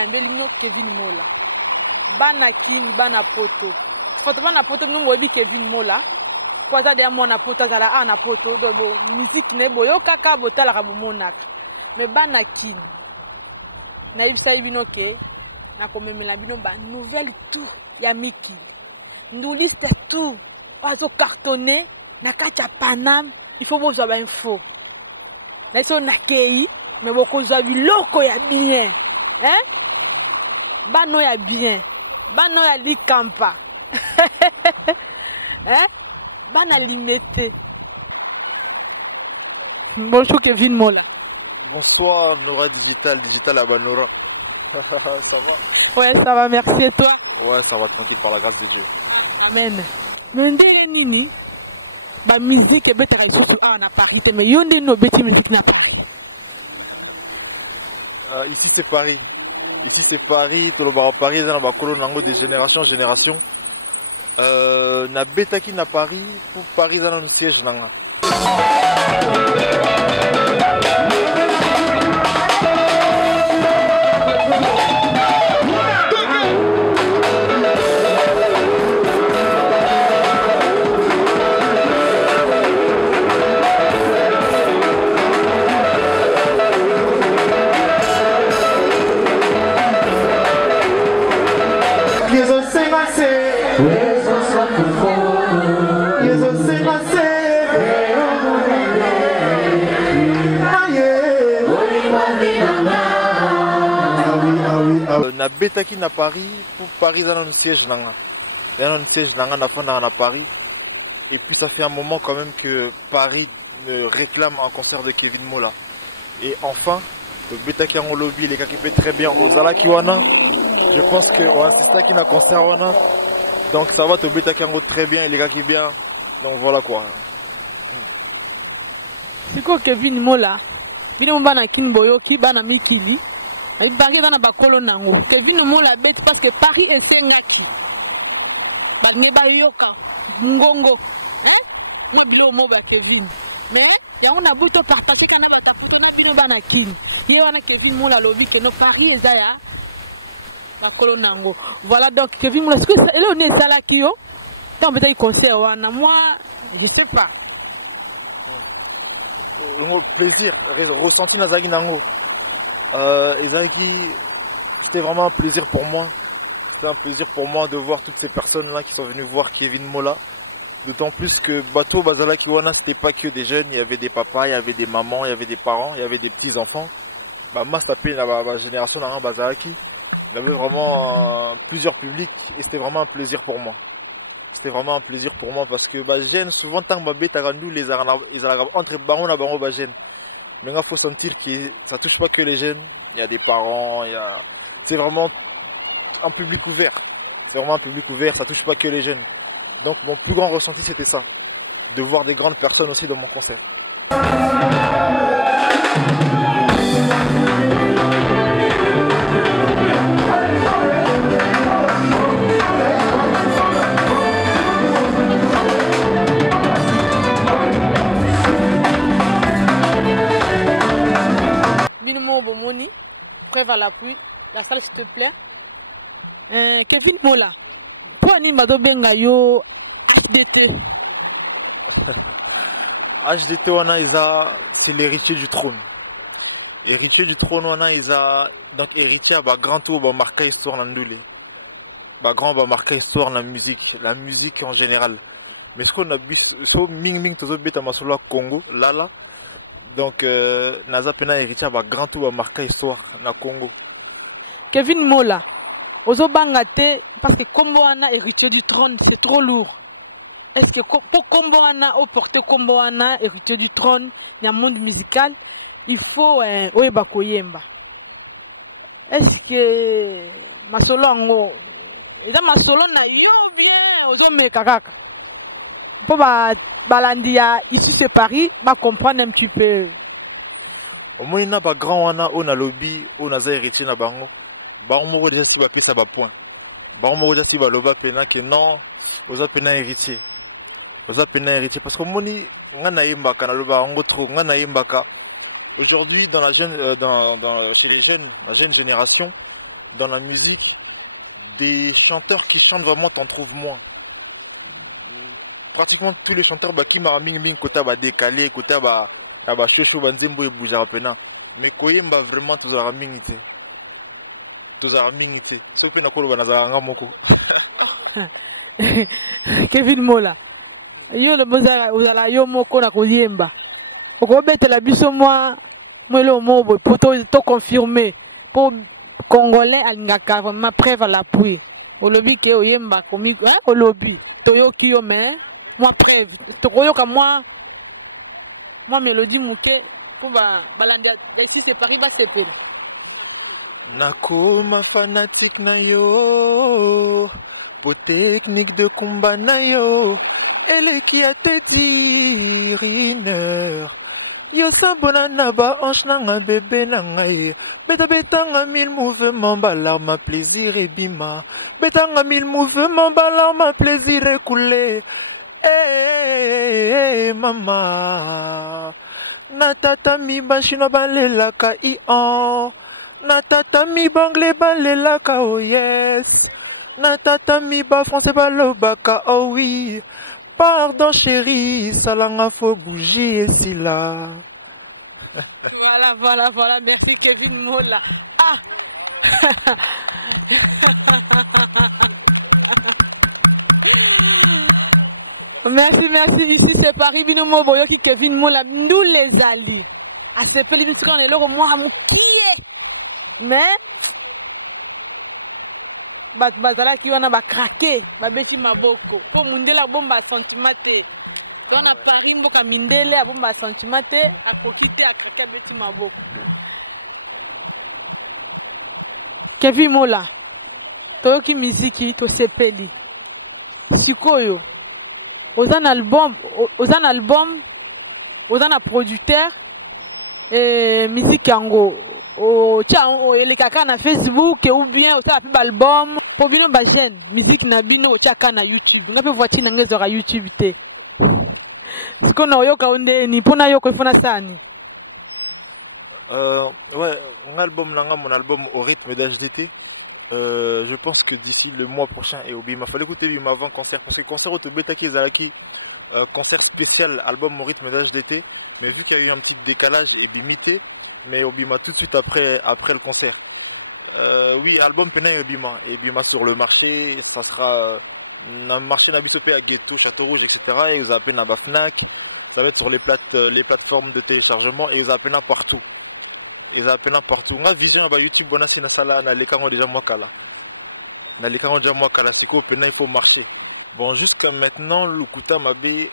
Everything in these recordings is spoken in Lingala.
Nambelino Kevin Mola. Bana kin bana poto. Foto bana poto nous mobi Kevin Mola. Kwa za de mona poto za la ana poto do musique ne boyo kaka botala ka monaka. Mais bana kin. Na ibisa ibino ke na komemela bino ba nouvelle tout ya miki. Nduliste tout. Ozo cartonné na kacha Panam, il faut bozwa ba info. Na so na kei mais beaucoup zwa biloko ya bien. Hein? Bano ya bien. Bano ya likampa. Hein? Bana limité. Bonjour Kevin Mola. Bonsoir Nora Digital à Banora. Ça va? Ouais, ça va, merci et toi? Ouais, ça va tranquille par la grâce de Dieu. Amen. Mais nini ba musique et beta surtout en Paris, mais yonde no beti musique na pas. Ici c'est Paris. Ici c'est Paris, tout le bar Paris, dans la colonne nango de génération en génération. Na betaki na Paris pour Paris dans le siège nanga. Na betaki na Paris pour Paris dans le siège nanga. Dans le siège nanga na fond na Paris. Et puis ça fait un moment quand même que Paris me réclame un concert de Kevin Mola. Et enfin, le betaki en lobby, les gars qui fait très bien aux Alakiwana. Je pense que ouais, c'est ça qui n'a concert wana. Donc ça va te betaki en très bien et les gars qui bien. Donc voilà quoi. C'est quoi Kevin Mola? Bino bana kinboyo ki bana mikili. Paris dans la colonne nango. Kevin Mola bête parce que Paris est sengaki. Ba neba yoka ngongo. Hein? Na bilo mo ba Kevin. Mais ya on a buto partager kana ba taputo na bino bana kin. Ye wana Kevin Mola lobi que no Paris ezaya la colonne nango. Voilà donc Kevin Mola est-ce que là on est salaki yo? Tant peut-être concert wana moi je sais pas. Plaisir ressenti na zagi nango. C'était vraiment un plaisir pour moi. C'est un plaisir pour moi de voir toutes ces personnes-là qui sont venues voir Kevin Mola. D'autant plus que Bateau Bazala Kiwana, c'était pas que des jeunes, il y avait des papas, il y avait des mamans, il y avait des parents, il y avait des petits-enfants. Bah, moi, c'était la génération d'Aran Bazalaki. Il y avait vraiment plusieurs publics et c'était vraiment un plaisir pour moi. C'était vraiment un plaisir pour moi parce que bah, jeunes, souvent, tant que Tarandou, les entre barons et barons, bah, jeunes. Mais il faut sentir que ça touche pas que les jeunes, il y a des parents, c'est vraiment un public ouvert. C'est vraiment un public ouvert, ça touche pas que les jeunes. Donc mon plus grand ressenti c'était ça, de voir des grandes personnes aussi dans mon concert. Bomoni, preuve à l'appui, la salle s'il te plaît. Kevin Mola, toi ni mado benga yo HDT. HDT wana c'est l'héritier du trône. Héritier du trône wana donc héritier à grand tour ba marquer histoire na ndule. Ba grand ba marquer histoire la musique en général. Mais ce qu'on a vu so ming tozo beta masolo Congo lala. Donc, Naza Pena héritier va grand tour à marquer histoire na Congo. Kevin Mola, Ozo Bangate, parce que Komboana héritier du trône, c'est trop lourd. Est-ce que pour Komboana, au porter Komboana héritier du trône, il y a un monde musical, il faut Oeba Koyemba. Est-ce que Masolo Ango, et là Masolo na yo bien, Ozo me kakaka. Pour Balandia, ici c'est Paris, va comprendre un petit peu. Au moins, il y a pas grand wana, on a lobby, on a héritier na bango. Bango déjà tout va ça va point. Bango déjà tu vas loba pena que non, aux pena héritier. Aux pena héritier parce que moni ngana yimbaka na loba bango trop ngana yimbaka. Aujourd'hui dans la jeune chez les jeunes, la jeune génération, dans la musique, des chanteurs qui chantent vraiment, t'en trouves moins. Pratiquement tous les chanteurs qui m'a mis côté décalé, côté chouchou banzembo et bouger pena. Mais koyemba vraiment tout a mingité. Tout a mingité. Sauf que nakolo banazanga moko. Kevin Mola. Yo le bozala uzala yo moko na koyemba. Oko betela biso moi le mobo pour to confirmer pour congolais alingaka vraiment preuve à l'appui. Au lobby ke oyemba komi au lobby. Toyoki yo mais moi preuve. Tokoyoka moi Mélodie Mouké pour balandia ici c'est Paris ba sepela. Nakoma fanatique na yo, pour technique de combat na yo, elle qui a te dire une heure. Yo sabona na ba hanche na nga bébé na ngai. Beta nga mille mouvements balarme plaisir et bima. Beta nga mille mouvements balarme plaisir et coulé. Eh mama. Natata mi bashino balela ka ion. Natata mi banglais balela ka oh yes. Natata mi ba français balobaka oh oui. Pardon chérie, salanga faut bouger ici là. Voilà, merci Kevin Mola. Ah Merci, ici c'est Paris, binomo boyoki Kevin Mola, nous les alliés. À ce pays, nous sommes là, moi, qui est. Mais, bazala ki wana ba craquer, ba beti maboko. Po mundela bomba sentimate. Wana Paris mboka mindele a bomba sentimate, a profiter a craquer beti maboko. Kevin Mola. Toyoki miziki to sepeli. Sikoyo. Ozan album, ozan producteur et musique yango. O tia o elekaka na Facebook ou bien o tia pa album pour bino ba jeune musique na bino o tia ka na YouTube. Nga pe voiture na ngezo ka YouTube te. Siko na yoka onde ni pona yoko ifona sani. Ouais, mon album au rythme d'HDT. Je pense que d'ici le mois prochain et au Bima, fallait écouter Bima avant concert parce que concert au Tobetaki Zalaki, concert spécial album au rythme d'HDT, mais vu qu'il y a eu un petit décalage et limité, mais au Bima tout de suite après le concert. Oui, album Pena et Bima sur le marché, ça sera un marché Nabisopé à Ghetto, Château Rouge, etc. Et ils appellent à Fnac, ça va être sur les plateformes de téléchargement et ils appellent partout. Ils appellent partout. On a visé à YouTube, on a fait une salle à l'écran déjà moi kala. Dans l'écran déjà moi kala, c'est quoi il faut marcher. Bon, jusqu'à maintenant, le Kouta Mabé,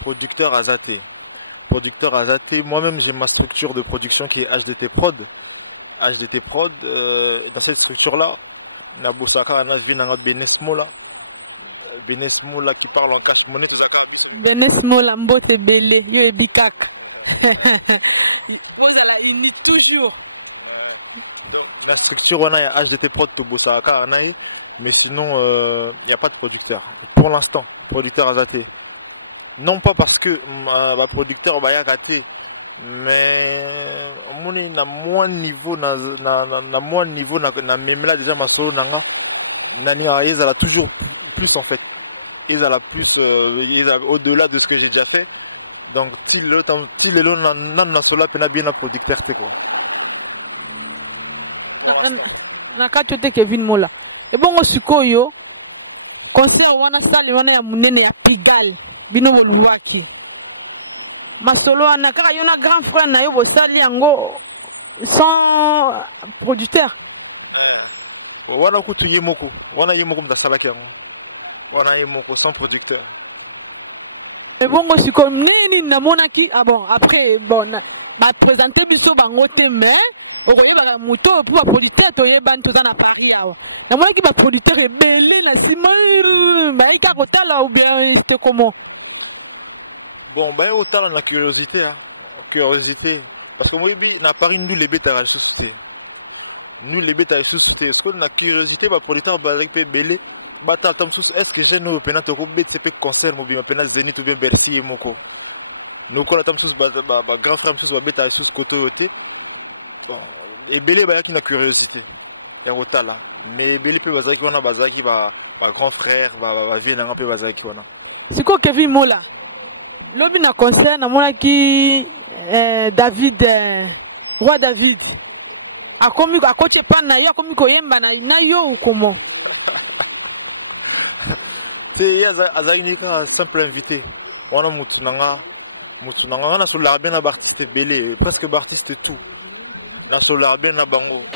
producteur Azaté. Producteur Azaté, moi-même j'ai ma structure de production qui est HDT Prod. HDT Prod, dans cette structure-là, Nabosaka, on a vu dans Benesmola. Benesmola qui parle en cash-monnaie, tout ça. Benesmola, Mbote Belé, yo et Bikak. Toujours. La structure on a HDT Prod Tobosaka mais sinon il n'y a pas de producteur pour l'instant, producteur Azaté. Non pas parce que ma producteur va y raté, mais on est na moins niveau na même là déjà ma solo nanga nani ils a toujours plus en fait. Ils a plus au-delà de ce que j'ai déjà fait. Donc, si le lot n'a cela pena bien un producteur, c'est quoi? Na kachote Kevin Mola. Et bon, au Sukoyo, concert wana sali wana ya munene ya Pigalle, bino waki. Masolo anaka yona grand frère na yo bo sali yango sans producteur. Wana kutu yemoko, mdasala yango. Wana yemoko sans producteur. Mais bon, je suis comme nini na monaki. Ah bon, après, bon, bah présenter biso bangote mais, au voyez bah muto pour producteur toye ban tout dans Paris là. Na monaki bah producteur est belé na sima, bah il carota là ou bien c'était comment? Bon, bah autant la curiosité, hein, curiosité, parce que moi na Paris nous les bêtes à la société. Nous les bêtes à la société. Est-ce qu'on a curiosité bah producteur bah avec belé? Bata est-ce que j'ai nos pénats au groupe c'est pas concert ou bien pénats Zénith ou bien Berti et Moko. Nous quoi la tamsus grand tamsus va bêta sous côté bon et belé bah y a une curiosité. ya kotala mais beli pe bazaki wana bazaki ba grand frère ba vie nanga pe bazaki wana. Siko Kevin Mola lobi na concert na mona ki David roi David akomi akoche pana yo akomi koyemba na yo ukomo. C'est azaki ka simple invité wana mutu nanga wana sola bien na artiste belé presque artiste tout na sola bien na bango.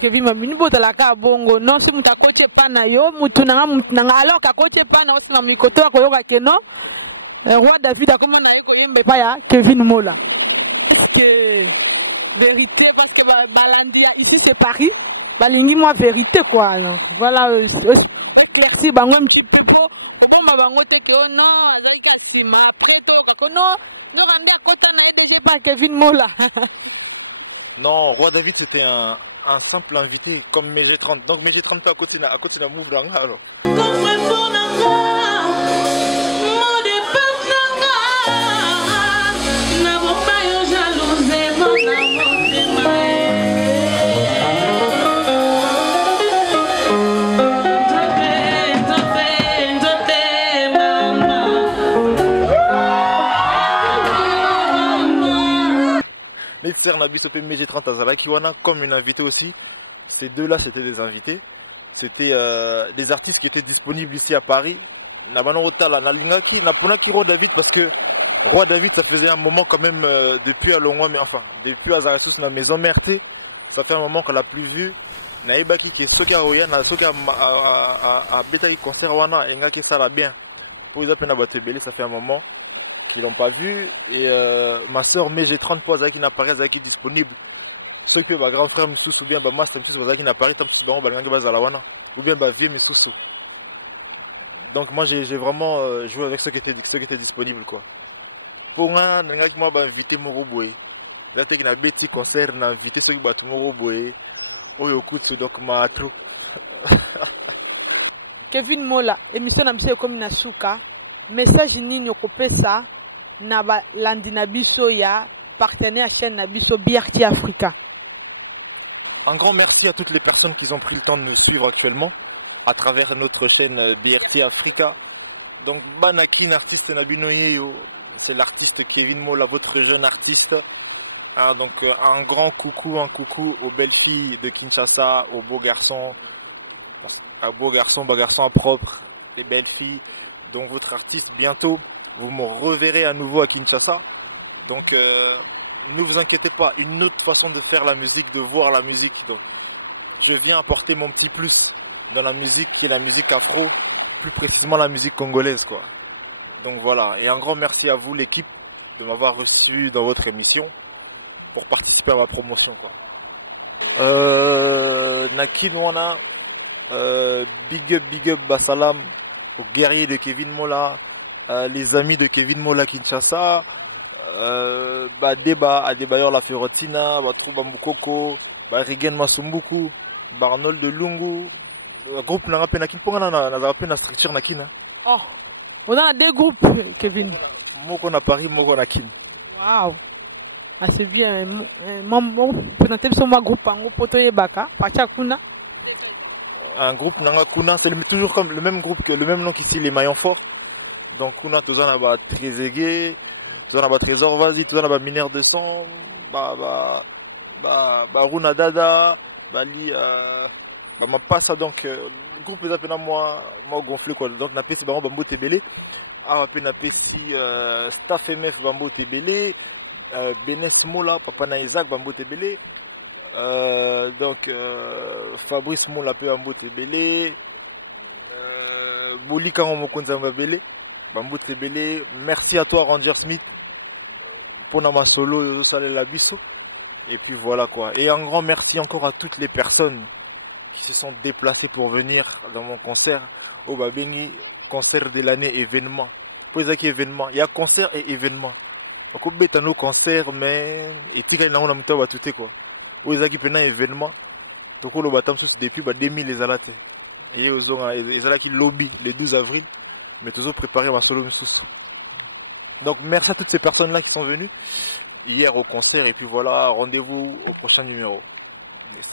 Kevin mabini botalaka bongo non si muta koche pana yo mutu nanga alors ka koche pana osina mikoto ya koyoka keno roi David akoma na yeko yembe pa ya Kevin Mola. Est-ce que vérité parce que balandia ici c'est Paris balingi moi vérité quoi donc voilà éclairci bango un petit peu pour bon bango te que non avec sima après to ka no rendre à kota na EDG pas Kevin Mola. Non, Roi David c'était un simple invité comme MG30. Donc MG30 à côté de la move là alors. Nécessaire Nabiso fait MG30 à Zalakiwana comme une invitée aussi. Ces deux-là, c'était des invités. C'était des artistes qui étaient disponibles ici à Paris. Nabanorota, la Nalingaki, Naponaki Roi David, parce que Roi David, ça faisait un moment quand même depuis à Longwa, mais enfin, depuis à Zaratus, la maison Merté. Ça fait un moment qu'on l'a plus vu. Naibaki qui est Soka Roya, Soka à Beta qui concert Wana, et Ngaki ça va bien. Pour les appels à Batebele, ça fait un moment qu'ils l'ont pas vu. Et ma soeur MG30 fois qui n'apparaît qui disponible. Ceux que ma grand frère Missous ou bien ma master Missous qui n'apparaît tant que bon Balanga Bazalawana ou bien ma vieux Missous. Donc moi j'ai vraiment joué avec ceux qui étaient disponibles quoi. Pour moi moi invité Moroboé. Là c'est qu'il a bêti concert n'a invité ceux qui battent Moroboé. Oyo kutsu donc ma trop. Kevin Mola émission na biso comme na suka message nini okopesa na ba landina biso ya partenaire chaîne na biso BRT Africa. Un grand merci à toutes les personnes qui ont pris le temps de nous suivre actuellement à travers notre chaîne BRT Africa. Donc Banakin artiste Nabinoye, c'est l'artiste Kevin Mola, votre jeune artiste. Donc un grand coucou aux belles filles de Kinshasa, aux beaux garçons, bas garçons propres, les belles filles. Donc votre artiste bientôt, vous me reverrez à nouveau à Kinshasa. Donc ne vous inquiétez pas, une autre façon de faire la musique, de voir la musique. Donc, je viens apporter mon petit plus dans la musique qui est la musique afro, plus précisément la musique congolaise quoi. Donc voilà, et un grand merci à vous l'équipe de m'avoir reçu dans votre émission pour participer à ma promotion quoi. Nakin Wana, big up Basalam aux guerriers de Kevin Mola, les amis de Kevin Mola Kinshasa. Débat à Débailleur la Fiorentina, Trouba Mukoko, Rigen Masumbuku, Arnold de Lungu, groupe n'a pas nakin pour na structure nakin. Oh, on a deux groupes, Kevin. Moko na Paris, Moko nakin. Waouh, ah c'est bien. Mon présenté sur moi groupe en Potoye Baka, Pachakuna. Un groupe n'a Kuna, c'est toujours comme le même groupe que le même nom qu'ici les Maillons Forts. Donc Kuna tous en a très aigué. Tout en a trésor, vas-y, tout en a mineur de son, Runa Dada, Bali, ma passe donc, groupe les appels à moi gonflé quoi. Donc, n'a pas si Bambo Tébélé, n'a pas si Staff MF Bambo Tébélé, Benes Moula, Papa na Isaac Bambo Tébélé, donc, Fabrice Moula Bambo Tébélé, Bouli Karon Mokonza Mbabélé, Bambo Tébélé, merci à toi Ranger Smith. Pour ma solo, la biso. Et puis voilà quoi. Et un grand merci encore à toutes les personnes qui se sont déplacées pour venir dans mon concert. Au Babengi, concert de l'année événement. Pour les événements, il y a concert et événement. Donc on bête nos concerts, mais et puis quand on a mis tout quoi. Aux événements, donc on le batam depuis 2000 les alates. Et aux ont qui lobby le 12 avril, mais toujours préparé ma solo sous. Donc merci à toutes ces personnes là qui sont venues hier au concert et puis voilà, rendez-vous au prochain numéro. Yes.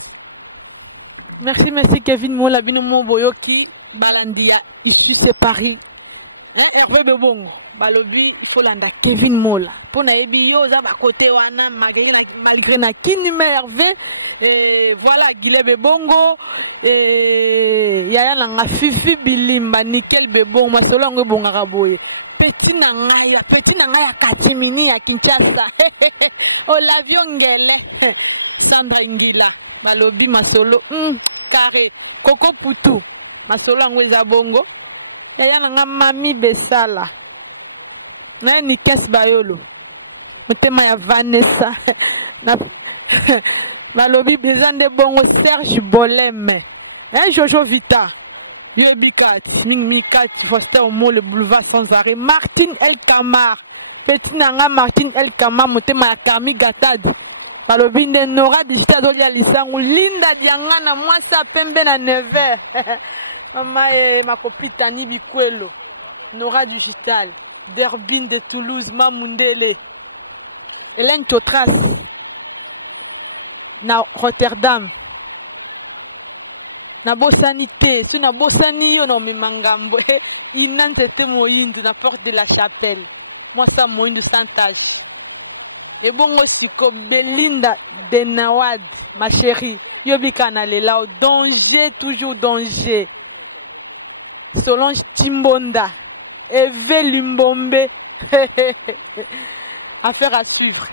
Merci Kevin Mola bino boyoki balandia ici c'est Paris. Hervé Bebongo balobi Folanda Kevin Mola pona ebi yo za ba côté wana malgré na kinime Hervé voilà Guilé Bebongo yaya na Fifi Bilimba Nickel Bebongo masolo ngo bongaka boye petit na ngaya Katimini ya Kinshasa o l'avion ngele Sandra Ngila balobi masolo carré Coco Poutou masolo ngo eza bongo yaya na mami Besala na ni kes bayolo motema ya Vanessa na balobi bezande bongo Serge Boleme Jojo Vita Mikat Foster Omo le boulevard sans arrêt Martine El Kamar petit nanga Martine El Kamar motema ya Kami Gatad balobi nde Nora Disita zolia lisangu Linda Diangana mwasa pembe na neve mama ma copine Tani Bikwelo Nora Digital Derbine de Toulouse Mamundele Hélène Totras na Rotterdam na bosanité si na bosani yo na mimangambo inante te moyindu na porte de la chapelle moi ça moyindu santage et bongo siko Belinda Denawad ma chérie yobika na lela danger toujours danger Solange Timbonda Eve Limbombe affaire à suivre.